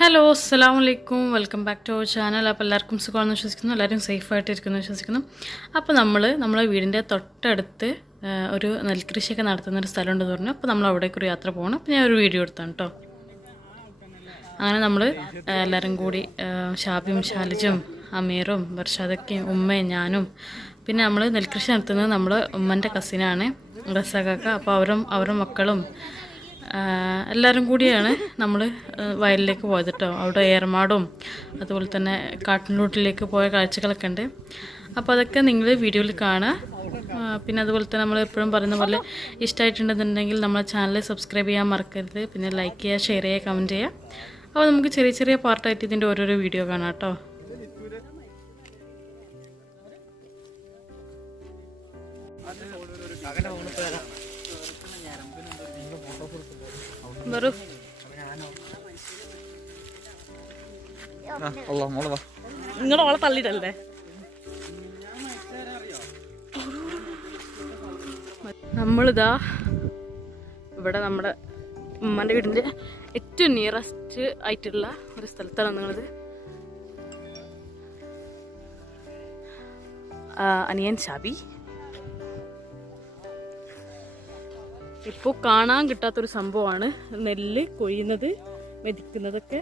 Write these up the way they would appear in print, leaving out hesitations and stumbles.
Hello അസ്സലാമലൈക്കും welcome back to our channel. അപ്പോൾ എല്ലാവർക്കും സുഖമാണെന്ന് വിശ്വസിക്കുന്നു, എല്ലാവരും സേഫായിട്ടിരിക്കുന്നു വിശ്വസിക്കുന്നു. അപ്പോൾ നമ്മളെ വീടിൻ്റെ തൊട്ടടുത്ത് ഒരു നെൽകൃഷിയൊക്കെ നടത്തുന്നൊരു സ്ഥലമുണ്ടെന്ന് പറഞ്ഞു. അപ്പോൾ നമ്മൾ അവിടേക്ക് ഒരു യാത്ര പോകണം. അപ്പോൾ ഞാൻ ഒരു വീഡിയോ എടുത്താണ് കേട്ടോ. അങ്ങനെ നമ്മൾ എല്ലാവരും കൂടി ഷാബിയും ഷാലിജും അമീറും ബർഷാദക്കയും ഉമ്മയും ഞാനും പിന്നെ നമ്മൾ നെൽകൃഷി നടത്തുന്നത് നമ്മൾ ഉമ്മൻ്റെ കസിനാണ് റസാഖ. അപ്പോൾ അവരുടെ മക്കളും എല്ലാവരും കൂടിയാണ് നമ്മൾ വയലിലേക്ക് പോയത് കേട്ടോ. അവിടെ ഏർമാടും അതുപോലെ തന്നെ കാട്ടിൻറൂട്ടിലേക്ക് പോയ കാഴ്ചകളൊക്കെ ഉണ്ട്. അപ്പോൾ അതൊക്കെ നിങ്ങൾ വീഡിയോയിൽ കാണുക. പിന്നെ അതുപോലെ തന്നെ നമ്മൾ എപ്പോഴും പറയുന്ന പോലെ ഇഷ്ടമായിട്ടുണ്ടെന്നുണ്ടെങ്കിൽ നമ്മളെ ചാനൽ സബ്സ്ക്രൈബ് ചെയ്യാൻ മറക്കരുത്. പിന്നെ ലൈക്ക് ചെയ്യുക, ഷെയർ ചെയ്യുക, കമൻറ്റ് ചെയ്യുക. അപ്പോൾ നമുക്ക് ചെറിയ ചെറിയ പാർട്ടായിട്ട് ഇതിൻ്റെ ഓരോരോ വീഡിയോ കാണാം കേട്ടോ. നിങ്ങളുടെ ഓളെ തള്ളിയിട്ടല്ലേ നമ്മളിതാ ഇവിടെ നമ്മുടെ ഉമ്മൻ്റെ വീടിൻ്റെ ഏറ്റവും നിയറസ്റ്റ് ആയിട്ടുള്ള ഒരു സ്ഥലത്താണ് നിങ്ങളത്. അനിയൻ ഷാബി ഇപ്പോൾ കാണാൻ കിട്ടാത്തൊരു സംഭവമാണ് നെല്ല് കൊയ്യുന്നത്, മെതിക്കുന്നതൊക്കെ.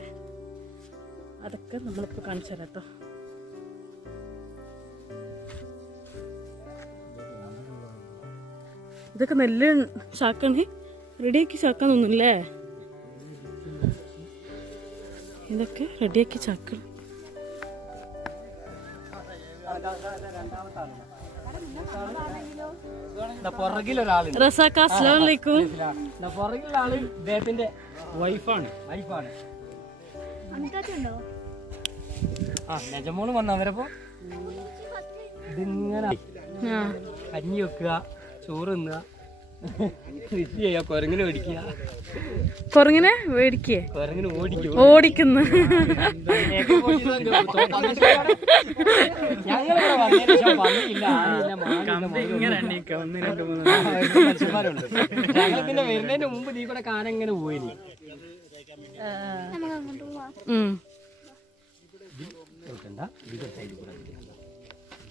അതൊക്കെ നമ്മളിപ്പോൾ കാണിച്ചു തരാം കേട്ടോ. ഇതൊക്കെ നെല്ല് ചാക്കാണ്, റെഡിയാക്കി ചാക്കാൻ തോന്നുന്നില്ലേ? ഇതൊക്കെ റെഡിയാക്കി ചാക്കണം. റസാഖ അസ്സലാമു അലൈക്കും. പുറകിലുള്ള ആള് ഇദ്ദേഹത്തിന്റെ വൈഫാണ്. നജമോള് വന്നവരപ്പോ ഇതിങ്ങനെ കഞ്ഞി വെക്കുക, ചോറ് തിന്നുക, കൃഷി ചെയ്യുക, കുരങ്ങിനെ മേടിക്കുക. കുരങ്ങിനെ മേടിക്കേ? കുരങ്ങിന് ഓടിക്കുന്നു. ഞങ്ങൾ പിന്നെ വരുന്നതിന് മുമ്പ് നീ കൂടെ കാനം ഇങ്ങനെ പോയി.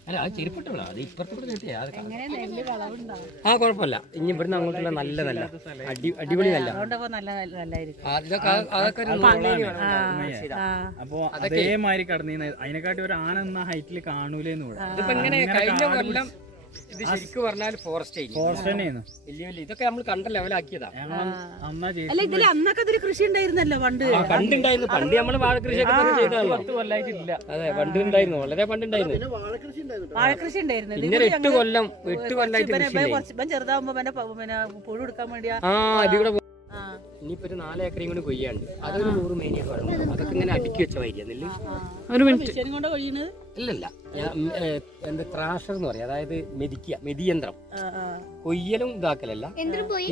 അല്ല അത് ചെരുപ്പിട്ടുള്ള അത് ഇപ്പുറത്തെ ആ കുഴപ്പമില്ല. ഇനി ഇവിടുന്ന് അങ്ങോട്ടുള്ള നല്ല അടിപൊളി നല്ല അപ്പൊ അതേമാതിരി കടന്നു അതിനെക്കാട്ടി ഒരു ആന എന്ന ഹൈറ്റിൽ കാണൂലെന്ന്. ഇതിപ്പോ എങ്ങനെ കഴിഞ്ഞ കൊല്ലം ഇത് ശരിക്കും പറഞ്ഞാൽ ഫോറസ്റ്റ് തന്നെയാണ്. വലിയ ഇതൊക്കെ നമ്മൾ കണ്ട ലെവലാക്കിയതാ. അന്നൊക്കെ കൃഷി ഉണ്ടായിരുന്നല്ലോ പണ്ടുണ്ടായിരുന്നു. പണ്ട് നമ്മള് വാഴ കൃഷിയൊക്കെ ചെയ്തതല്ലോ. അതെ പണ്ടുണ്ടായിരുന്നു, വളരെ പണ്ടുണ്ടായിരുന്നു. വാഴകൃഷി ഉണ്ടായിരുന്നു. ഇങ്ങനെ 8 കൊല്ലമായിട്ട് ചെറുതാവുമ്പോ പിന്നെ പുഴു എടുക്കാൻ വേണ്ടിയാ. ഇനിയിപ്പോ ഒരു 4 ഏക്കറയും കൂടി കൊയ്യാണ്ട് അതൊരു 100 മേനിയൊക്കെ വേണം. അതൊക്കെ ഇങ്ങനെ അടുക്കി വെച്ച വൈകിയ ഒരു മിനിറ്റ് കൊണ്ട് കഴിയുന്നത് ഇല്ലല്ല. എന്താ ത്രാഷർ എന്ന് പറയാം, അതായത് മെതിയന്ത്രം. കൊയ്യലും ഇതാക്കലല്ല,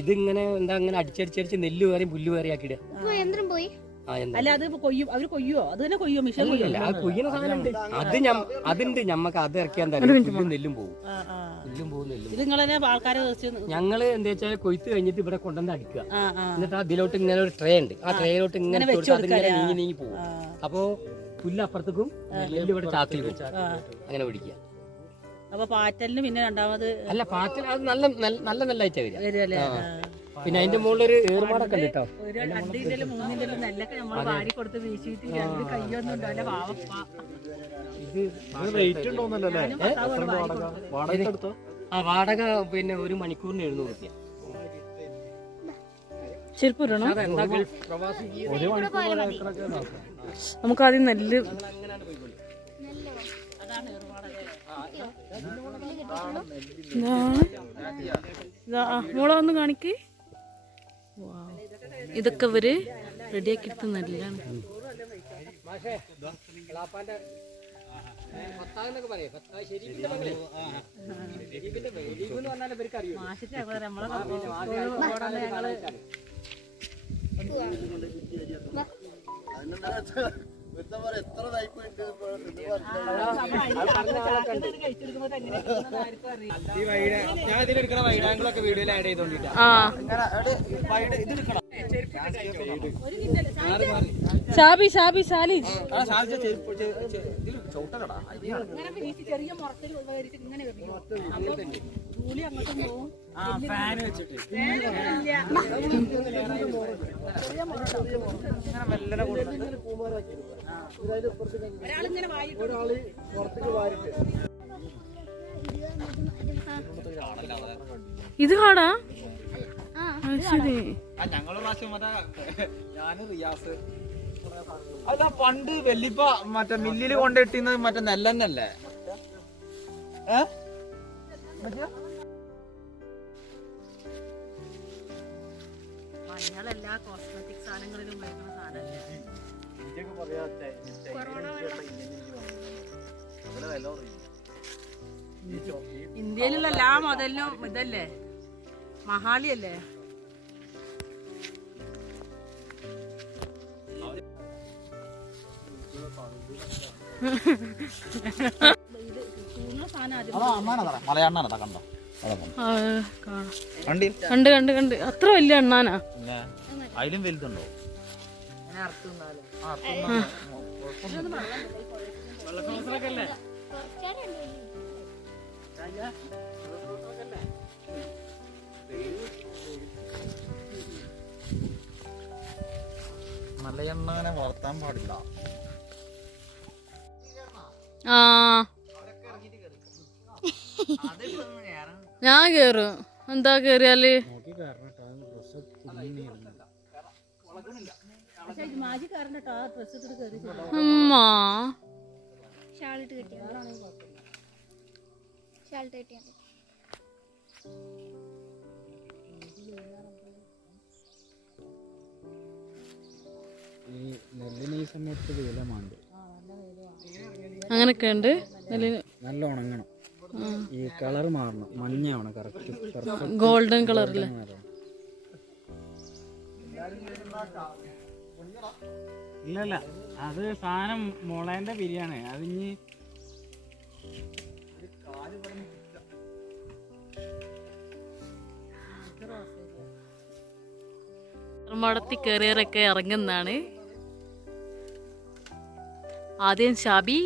ഇതിങ്ങനെ എന്താ അങ്ങനെ അടിച്ചടിച്ചടിച്ച് നെല്ല് വേറെയും പുല്ല് വേറെ ആക്കിയിടുക. അല്ല അത് കൊയ്യും, അവര് കൊയ്യോ? അത് തന്നെ കൊയ്യോ? മിഷൻ കൊയ്യല്ല, അത് കൊയ്യുന്ന സാധനമുണ്ട്. അതുണ്ട് ഞമ്മക്ക്. അത് ഇറക്കിയാൻ തരും. പുല്ലും നെല്ലും പോകും. ആൾക്കാരെ ഞങ്ങള് എന്താ വെച്ചാൽ കൊയ്ത്ത് കഴിഞ്ഞിട്ട് ഇവിടെ കൊണ്ടുവന്ന് അടിക്കുക. എന്നിട്ട് അതിലോട്ട് ഇങ്ങനെ ഒരു ട്രേ ഉണ്ട്. ആ ട്രേയിലോട്ട് ഇങ്ങനെ നീങ്ങി പോകും. അപ്പോ പുല്ല് അപ്പുറത്തേക്കും നെല്ല് ഇവിടെ ചാക്കിൽ വെച്ചാൽ അങ്ങനെ പിടിക്കുക. അപ്പൊ പാറ്റലിന് പിന്നെ രണ്ടാമത് അല്ല പാറ്റൽ അത് നല്ല നെല്ലായിട്ടാ വരിക. പിന്നെ അതിന്റെ മുകളിലൊരു ഏറുമാടൊക്കെ ഉണ്ട് കേട്ടോ. ആ വാടക പിന്നെ ഒരു മണിക്കൂറിന് 700 രൂപ. ചെരുപ്പൂരണോ? നമുക്ക് ആദ്യം നെല്ല് മോളെ ഒന്ന് കാണിക്ക്. ഇതൊക്കെ ഇവര് റെഡിയാക്കി എടുത്ത നെല്ലാണ്. ഞാൻ ഇതിലെടുക്കണ വൈഡ് ആംഗിൾ ഒക്കെ വീഡിയോയിൽ ആഡ് ചെയ്തോണ്ടിട്ടാ. ഷാബി ഷാബി ഷാലി ചെറിയ മുറത്തിൽ ഇങ്ങനെ കൂലി അങ്ങോട്ടും പോകും. ഫാൻ വെച്ചിട്ട് ഒരാളിങ്ങനെ വായിട്ട് ഇത് കാടാ ശരി. ഞങ്ങള് പ്രാവശ്യം ഞാനും റിയാസ് അല്ല പണ്ട് വെല്ലിപ്പ മറ്റേ മില്ലില് കൊണ്ടിട്ടിരുന്നത് മറ്റേ നെല്ലന്നല്ലേ മഞ്ഞളെല്ലാ കോസ്മെറ്റിക് സാധനങ്ങളിലും ഉപയോഗിക്കുന്ന സാധനമല്ലേ. ഇന്ത്യയിലുള്ള എല്ലാ മുതലിനും ഇതല്ലേ മഹാളിയല്ലേ. മലയാണ്ണാ കണ്ടോ കണ്ട് കണ്ട് കണ്ട് അത്ര വലിയ എണ്ണാനാ. അതിലും വലുതുണ്ടോ? മലയെണ്ണ അങ്ങനെ വളർത്താൻ പാടില്ല. ആ ഞാൻ കേറും. എന്താ കേറിയാല് അമ്മ ഈ നെല്ലിന് ഈ സമയത്ത് വേലമാണ്ട് അങ്ങനൊക്കെ ഉണ്ട്. നല്ല ഉണങ്ങണം. ഈ കളർ മാറണം, മഞ്ഞയാണ് കറക്റ്റ് ഗോൾഡൻ കളറില്. ഇല്ലല്ല അത് സാധനം മുളേന്റെ ബിരിയാണി. അതിഞ്ഞ് മടത്തി കയറിയവരൊക്കെ ഇറങ്ങുന്നതാണ്. ആദ്യം ഷാബി,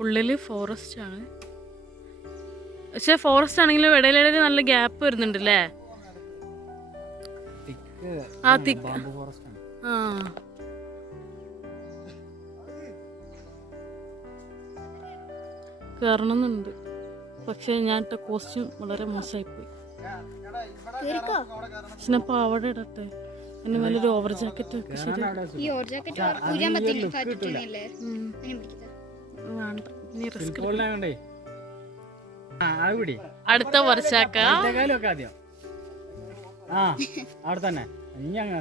ഉള്ളില് ഫോറസ്റ്റ് ആണ്. പക്ഷെ ഫോറസ്റ്റ് ആണെങ്കിലും ഇടയിലിടയിൽ നല്ല ഗ്യാപ്പ് വരുന്നുണ്ട് അല്ലേ? ആ തിക്ക് ആ കയറണമെന്നുണ്ട്. പക്ഷെ ഞാൻ ഇട്ട കോസ്റ്റ്യൂം വളരെ മോശമായിപ്പോയി. പിന്നെ പാവട ഇടട്ടെ, എന്നെ നല്ലൊരു ഓവർ ജാക്കറ്റ് ഒക്കെ ശരി വേണ്ട. ഇനി റിസ്ക് അടുത്ത വർഷാക്ക ആദ്യം ആ അവിടെ തന്നെ ഇനി അങ്ങനെ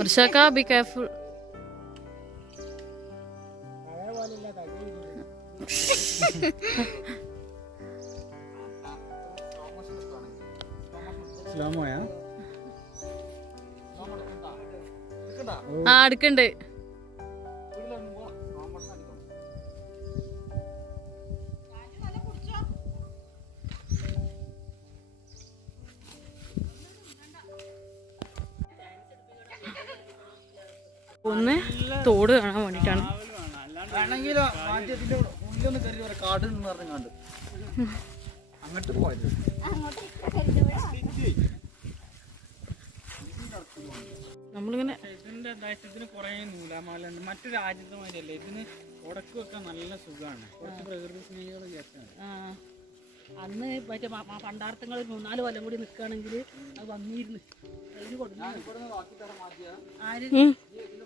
വർഷാക്ക ബി കെയർഫുൾ. സ്ലോമോയാ ആ എടുക്കണ്ട്. ഒന്ന് തോട് കാണാൻ വേണ്ടിട്ടാണ്. അങ്ങോട്ട് പോയത് നമ്മളിങ്ങനെ ഇതിന്റെ ഇതിന് കുറെ നൂലാമാലുണ്ട്. മറ്റു രാജ്യത്തെ മാതിരിയല്ലേ, ഇതിന് ഉടക്ക് വെക്കാൻ നല്ല സുഖമാണ്. കുറച്ച് പ്രകൃതി സ്നേഹികൾ ചേർത്താണ്. അന്ന് മറ്റേ പണ്ടാർത്ഥങ്ങൾ 3-4 കൊല്ലം കൂടി നിൽക്കുകയാണെങ്കിൽ അത് വന്നിരുന്നു. ആര്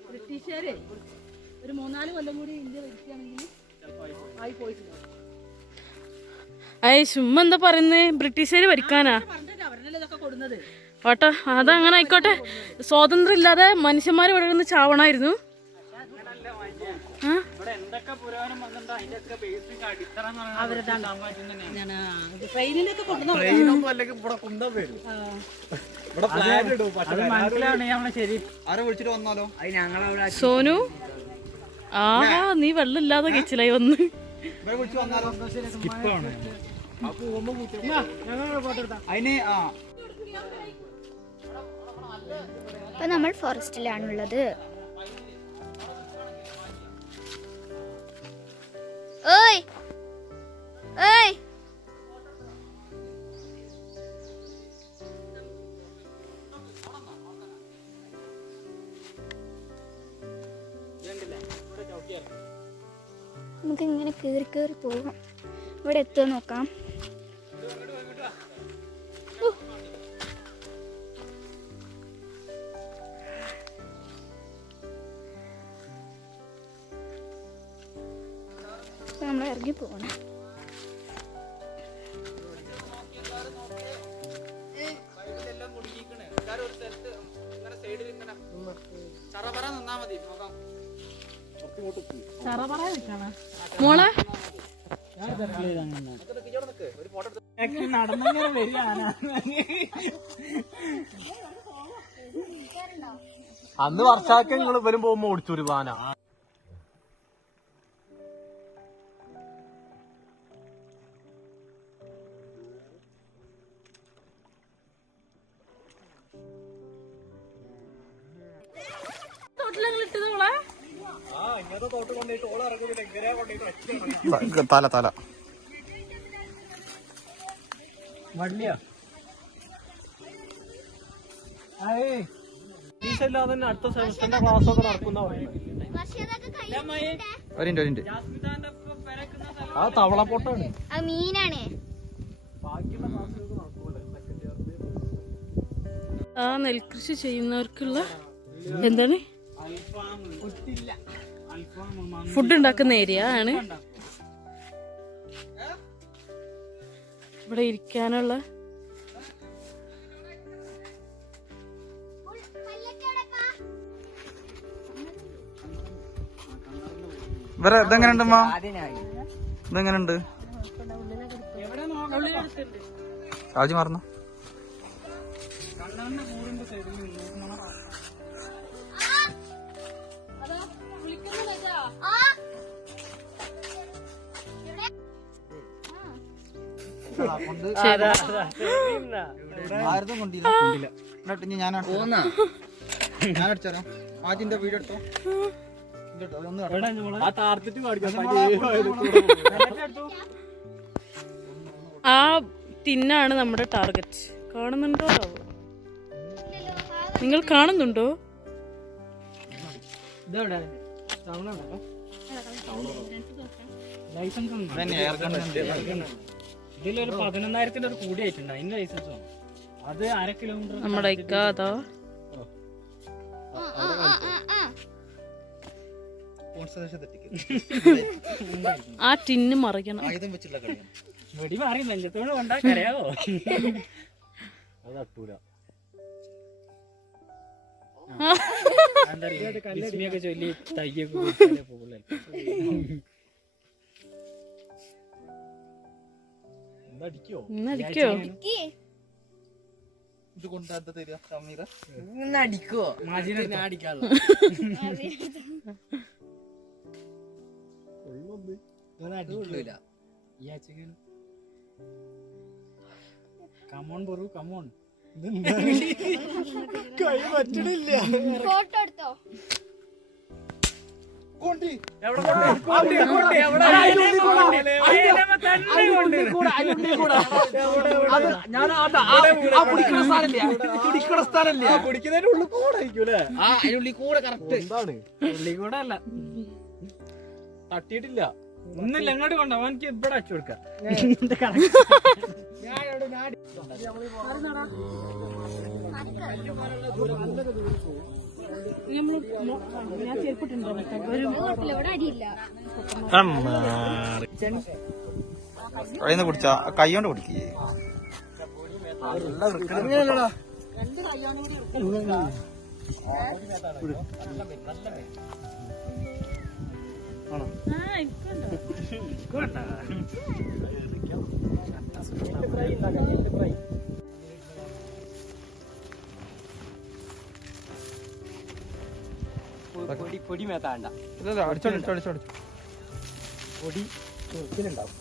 ബ്രിട്ടീഷുകാരെ ഒരു 3-4 കൊല്ലം കൂടി ഇന്ത്യ ഭരിക്കുകയാണെങ്കിൽ ആയി പോയിട്ടുണ്ടാവും. അയ് ചുമ്മാ എന്താ പറയുന്നത്? ബ്രിട്ടീഷുകാര് ഭരിക്കാനാ അവരല്ലേ ഇതൊക്കെ കൊടുന്നത്. ഓട്ടെ അതങ്ങനെ ആയിക്കോട്ടെ. സ്വാതന്ത്ര്യം ഇല്ലാതെ മനുഷ്യന്മാർ ഇവിടെ നിന്ന് ചാവണായിരുന്നു. ട്രെയിനിലൊക്കെ മനസ്സിലാണ്. ശരി ആരെ വിളിച്ചിട്ട് വന്നാലോ? സോനു ആഹാ നീ വെള്ളമില്ലാതെ കഴിച്ചില്ലായി വന്ന്. ഇപ്പൊ നമ്മൾ ഫോറസ്റ്റിലാണുള്ളത്. ഓയ് ഓയ് നമുക്ക് ഇങ്ങനെ കേറി കേറി പോകാം. ഇവിടെ എത്തുക നോക്കാം. നമ്മൾ ഇറങ്ങി പോകണം. മോളെ അന്ന് വർഷാക്ക നിങ്ങൾ ഇവരും പോകുമ്പോ ഓടിച്ചൊരു പാന. തല തല വള്ളിയാ തന്നെ അടുത്ത സെമസ്റ്ററിന്റെ ക്ലാസ് ഒക്കെ നടക്കുന്ന ഒരിന്റ് ആ തവളപ്പൊട്ടാണ്. മീനാണ്. ആ നെൽകൃഷി ചെയ്യുന്നവർക്കുള്ള എന്താണ് ഫുഡ് ഉണ്ടാക്കുന്ന ഏരിയ ആണ്. ഇവിടെ ഇരിക്കാനുള്ള ഇവരെ ഇതെങ്ങനെയുണ്ട് അമ്മ? ഇതെങ്ങനെയുണ്ട്? ഷാജി മാറുന്നു. ഞാനടിച്ചോ ആദ്യം വീഡിയോ എടുത്തോ. ആ ടിന്നാണ് നമ്മുടെ ടാർഗറ്റ്. കാണുന്നുണ്ടോ? നിങ്ങൾ കാണുന്നുണ്ടോ? ഇതിലൊരു 11,000 ഒരു കൂടി ആയിട്ടുണ്ട്. അതിന്റെ ലൈസൻസ് വേണം. അത് 1/2 കിലോമീറ്റർ നമ്മുടെ ഇക്കാതോ ആ ടിന്ന് മറിക്കണം. വെടി മാറി നെഞ്ചത്തോട് കൊണ്ടാ കരയാവോ? അതൂല എന്താ ചൊല്ലി തയ്യൊക്കെ പോകില്ല. അടിക്കോ ഇത് കൊണ്ടാത്ത തരിക സമീറ അടിക്കോ അടിക്കാല്ലോ. Come on ബറു come on. കൈ പറ്റണില്ല. ഫോട്ടോ എടുത്തോ? പിടിക്കുന്നതിന്റെ ഉള്ളിൽ കൂടെ ആയിരിക്കൂലേ? ഉള്ളിൽ കൂടെ കറക്റ്റ്. എന്താണ് ഉള്ളിൽ കൂടെ അല്ല, തട്ടിയിട്ടില്ല. ഒന്നില്ല അങ്ങോട്ട് കൊണ്ടോ. എനിക്ക് ഇവിടെ അച്ചു കൊടുക്കാം. കയ്യിൽ കുടിച്ച കൈ കൊണ്ട് കുടിക്കേ. പൊടി മേത്താണ്ട, അടിച്ചോടിച്ചോടിച്ചോടി. പൊടി ചൊറിച്ചിലുണ്ടാവും.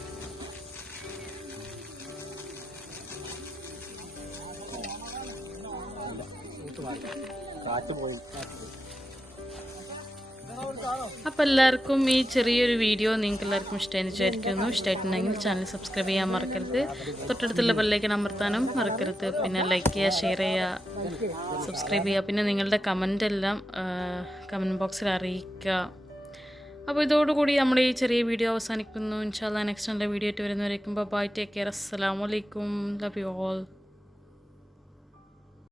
കാറ്റ് പോയി. അപ്പോൾ എല്ലാവർക്കും ഈ ചെറിയൊരു വീഡിയോ നിങ്ങൾക്ക് എല്ലാവർക്കും ഇഷ്ടമായെന്ന് വിചാരിക്കുന്നു. ഇഷ്ടമായിട്ടുണ്ടെങ്കിൽ ചാനൽ സബ്സ്ക്രൈബ് ചെയ്യാൻ മറക്കരുത്. തൊട്ടടുത്തുള്ള ബെല്ലൈക്കൺ അമർത്താനും മറക്കരുത്. പിന്നെ ലൈക്ക് ചെയ്യുക, ഷെയർ ചെയ്യുക, സബ്സ്ക്രൈബ് ചെയ്യുക. പിന്നെ നിങ്ങളുടെ കമൻ്റ് എല്ലാം കമൻറ്റ് ബോക്സിൽ അറിയിക്കുക. അപ്പോൾ ഇതോടുകൂടി നമ്മുടെ ഈ ചെറിയ വീഡിയോ അവസാനിക്കുന്നു. ഇൻഷാല്ലാ നെക്സ്റ്റ് നല്ല വീഡിയോ ആയിട്ട് വരുന്നവരേക്കും ബൈ, ടേക്ക് കെയർ, അസ്സലാമു അലൈക്കും, ലവ് യു ഓൾ.